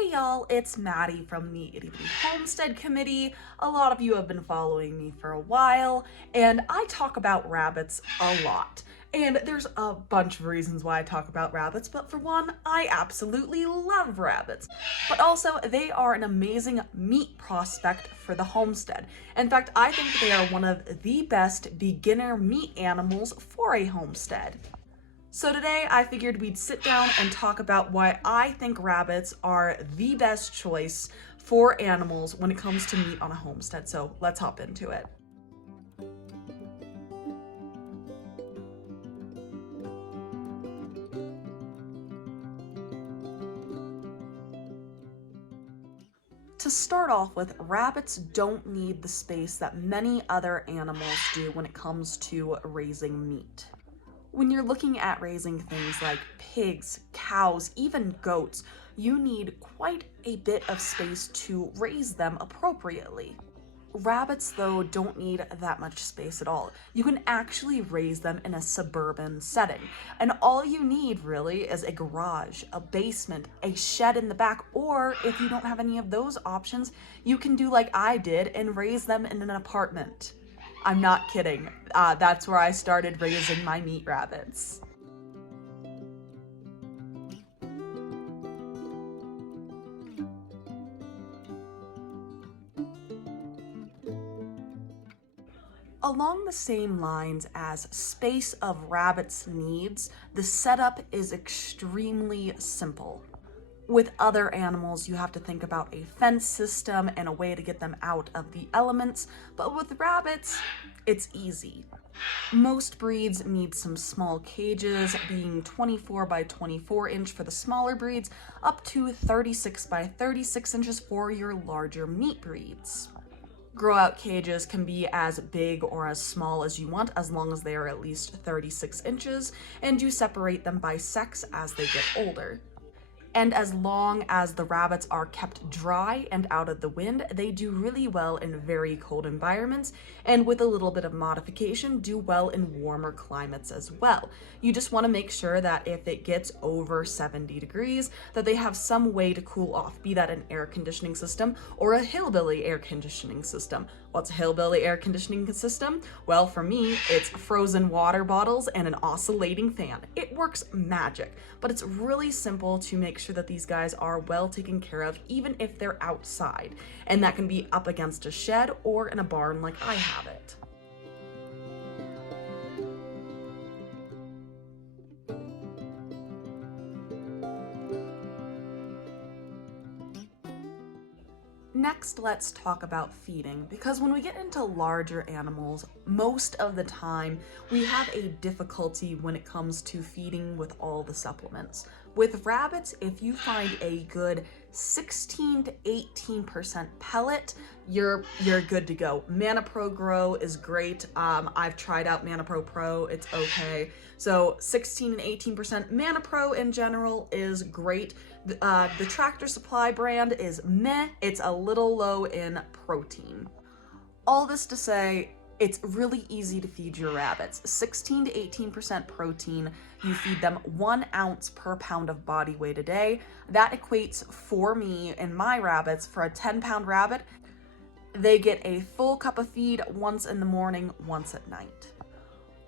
Hey y'all, it's Maddie from the Itty Bitty Homestead Committee. A lot of you have been following me for a while, and I talk about rabbits a lot. And there's a bunch of reasons why I talk about rabbits, but for one, I absolutely love rabbits. But also, they are an amazing meat prospect for the homestead. In fact, I think they are one of the best beginner meat animals for a homestead. So today I figured we'd sit down and talk about why I think rabbits are the best choice for animals when it comes to meat on a homestead. So let's hop into it. To start off with, rabbits don't need the space that many other animals do when it comes to raising meat. When you're looking at raising things like pigs, cows, even goats, you need quite a bit of space to raise them appropriately. Rabbits, though, don't need that much space at all. You can actually raise them in a suburban setting, and all you need really is a garage, a basement, a shed in the back, or if you don't have any of those options, you can do like I did and raise them in an apartment. I'm not kidding. That's where I started raising my meat rabbits. Along the same lines as space of rabbits' needs, the setup is extremely simple. With other animals, you have to think about a fence system and a way to get them out of the elements, but with rabbits, it's easy. Most breeds need some small cages, being 24 by 24 inch for the smaller breeds, up to 36 by 36 inches for your larger meat breeds. Grow-out cages can be as big or as small as you want, as long as they are at least 36 inches, and you separate them by sex as they get older. And as long as the rabbits are kept dry and out of the wind, they do really well in very cold environments, and with a little bit of modification, do well in warmer climates as well. You just want to make sure that if it gets over 70 degrees, that they have some way to cool off, be that an air conditioning system or a hillbilly air conditioning system. What's a hillbilly air conditioning system? Well, for me, it's frozen water bottles and an oscillating fan. It works magic, but it's really simple to make sure that these guys are well taken care of, even if they're outside. And that can be up against a shed or in a barn like I have it. Next, let's talk about feeding, because when we get into larger animals, most of the time we have a difficulty when it comes to feeding with all the supplements. With rabbits, if you find a good 16 to 18% pellet, you're good to go. Mana Pro Grow is great. I've tried out Mana Pro, it's okay. So 16 and 18%. Mana Pro in general is great. The Tractor Supply brand is meh. It's a little low in protein. All this to say, it's really easy to feed your rabbits. 16 to 18% protein. You feed them 1 ounce per pound of body weight a day. That equates for me and my rabbits, for a 10-pound rabbit, they get a full cup of feed once in the morning, once at night.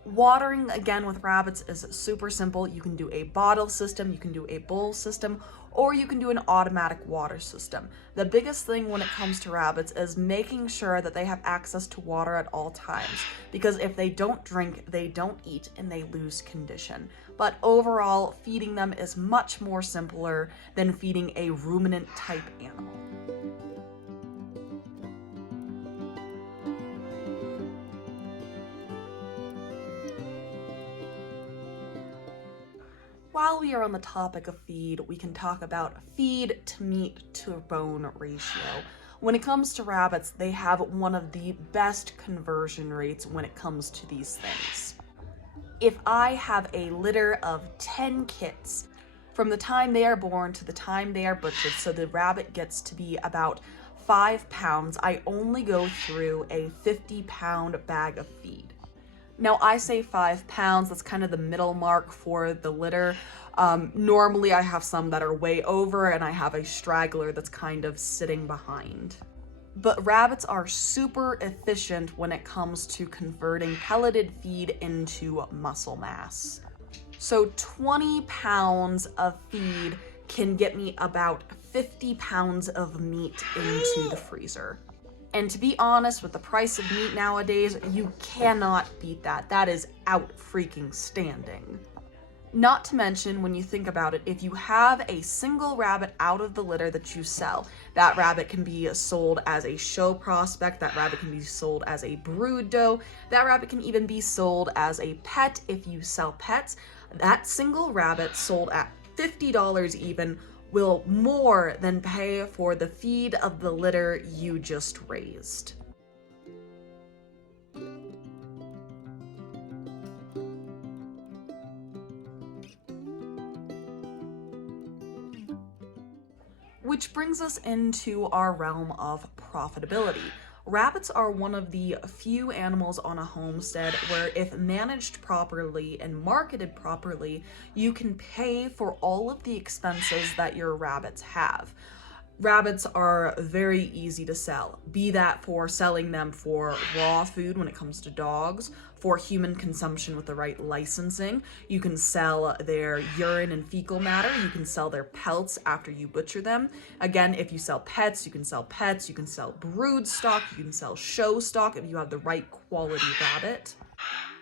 Watering, again, with rabbits is super simple. You can do a bottle system, you can do a bowl system, or you can do an automatic water system. The biggest thing when it comes to rabbits is making sure that they have access to water at all times, because if they don't drink, they don't eat, and they lose condition. But overall, feeding them is much more simpler than feeding a ruminant type animal. While we are on the topic of feed, we can talk about feed to meat to bone ratio. When it comes to rabbits, they have one of the best conversion rates when it comes to these things. If I have a litter of 10 kits, from the time they are born to the time they are butchered, so the rabbit gets to be about 5 pounds, I only go through a 50-pound bag of feed. Now, I say 5 pounds, that's kind of the middle mark for the litter. Normally I have some that are way over and I have a straggler that's kind of sitting behind. But rabbits are super efficient when it comes to converting pelleted feed into muscle mass. So 20 pounds of feed can get me about 50 pounds of meat into the freezer. And to be honest, with the price of meat nowadays, you cannot beat that. That is out freaking standing. Not to mention, when you think about it, if you have a single rabbit out of the litter that you sell, that rabbit can be sold as a show prospect, that rabbit can be sold as a brood doe, that rabbit can even be sold as a pet if you sell pets. That single rabbit sold at $50 even will more than pay for the feed of the litter you just raised. Which brings us into our realm of profitability. Rabbits are one of the few animals on a homestead where, if managed properly and marketed properly, you can pay for all of the expenses that your rabbits have. Rabbits are very easy to sell, be that for selling them for raw food when it comes to dogs, for human consumption with the right licensing. You can sell their urine and fecal matter, you can sell their pelts after you butcher them. Again, if you sell pets, you can sell pets, you can sell brood stock, you can sell show stock if you have the right quality rabbit.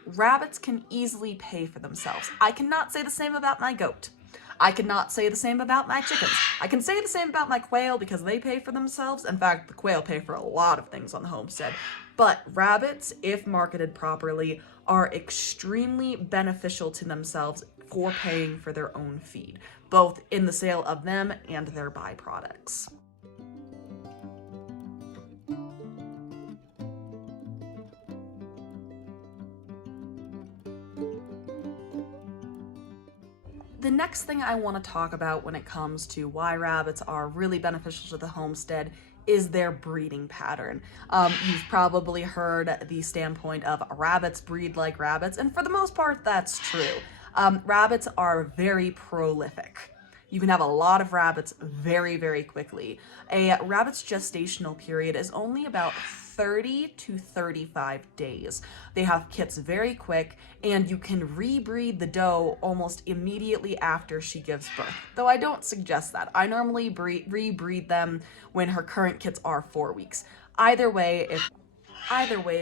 Rabbits can easily pay for themselves. I cannot say the same about my goat. I cannot say the same about my chickens. I can say the same about my quail because they pay for themselves. In fact, the quail pay for a lot of things on the homestead. But rabbits, if marketed properly, are extremely beneficial to themselves for paying for their own feed, both in the sale of them and their byproducts. The next thing I want to talk about when it comes to why rabbits are really beneficial to the homestead is their breeding pattern. You've probably heard the standpoint of rabbits breed like rabbits, and for the most part, that's true. Rabbits are very prolific. You can have a lot of rabbits very, very quickly. A rabbit's gestational period is only about 30 to 35 days. They have kits very quick, and you can rebreed the doe almost immediately after she gives birth. Though I don't suggest that. I normally rebreed them when her current kits are 4 weeks. Either way,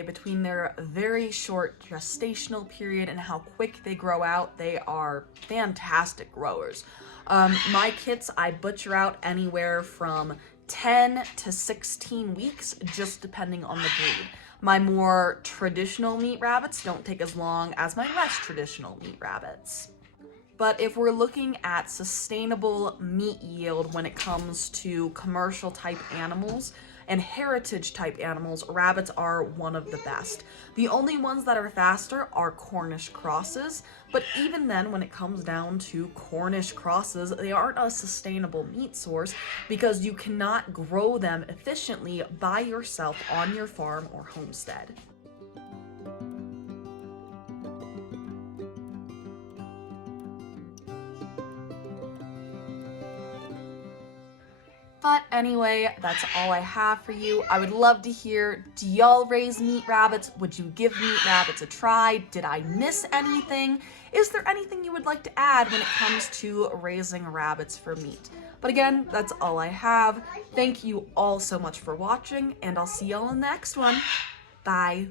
between their very short gestational period and how quick they grow out, they are fantastic growers. My kits, I butcher out anywhere from 10 to 16 weeks, just depending on the breed. My more traditional meat rabbits don't take as long as my less traditional meat rabbits. But if we're looking at sustainable meat yield when it comes to commercial type animals and heritage type animals, rabbits are one of the best. The only ones that are faster are Cornish crosses, but even then, when it comes down to Cornish crosses, they aren't a sustainable meat source because you cannot grow them efficiently by yourself on your farm or homestead. But anyway, that's all I have for you. I would love to hear, do y'all raise meat rabbits? Would you give meat rabbits a try? Did I miss anything? Is there anything you would like to add when it comes to raising rabbits for meat? But again, that's all I have. Thank you all so much for watching, and I'll see y'all in the next one. Bye.